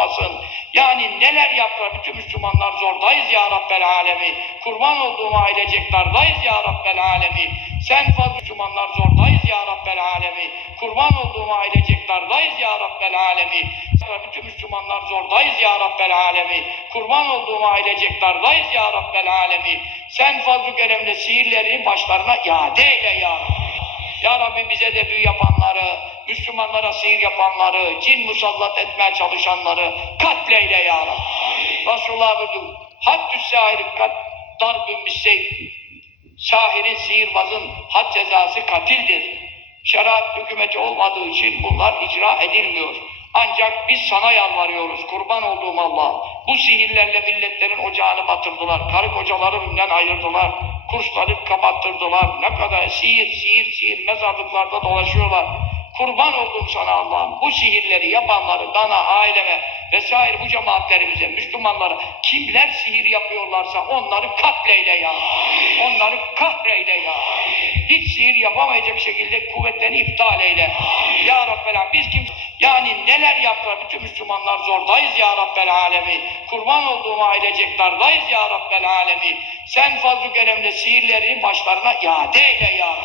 bulamasın. Yani neler yaptılar bütün Müslümanlar zordayız ya Rabbel Alemi. Kurban olduğum aileceklardayız ya Rabbel Alemi. Sen fazla Müslümanlar zordayız ya Rabbel Alemi. Kurban olduğum aileceklardayız ya Rabbel Alemi. Bütün Müslümanlar zordayız ya Rabbel Alemi. Kurban olduğum aileceklardayız ya Rabbel Alemi. Sen fazl-ı sihirleri başlarına iade eyle ya Rabbi. Ya Rabbi bize de büyü yapanları, Müslümanlara sihir yapanları, cin musallat etmeye çalışanları katleyle ya Rabbi. Resulullah buyurdu. Haddü sahiri kat darbün bisseyf. Sahirin, sihirbazın had cezası katildir. Şeriat hükümeti olmadığı için bunlar icra edilmiyor. Ancak biz sana yalvarıyoruz kurban olduğum Allah. Bu sihirlerle milletlerin ocağını batırdılar. Karı kocaları birbirinden ayırdılar. Kursları kapattırdılar. Ne kadar sihir, sihir, sihir mezarlıklarda dolaşıyorlar. Kurban oldum sana Allah'ım. Bu sihirleri yapanları bana, aileme vesaire bu cemaatlerimize, Müslümanlara kimler sihir yapıyorlarsa onları katleyle ya. Onları kahreyle ya. Hiç sihir yapamayacak şekilde kuvvetlerini iptal eyle. Ya Rabbel. Biz kim yani neler yaptılar bütün Müslümanlar zordayız ya Rabbel Alemi. Kurban olduğum aileceklardayız ya Rabbel Alemi. Sen fazl-ı keremde sihirleri başlarına iade eyle ya.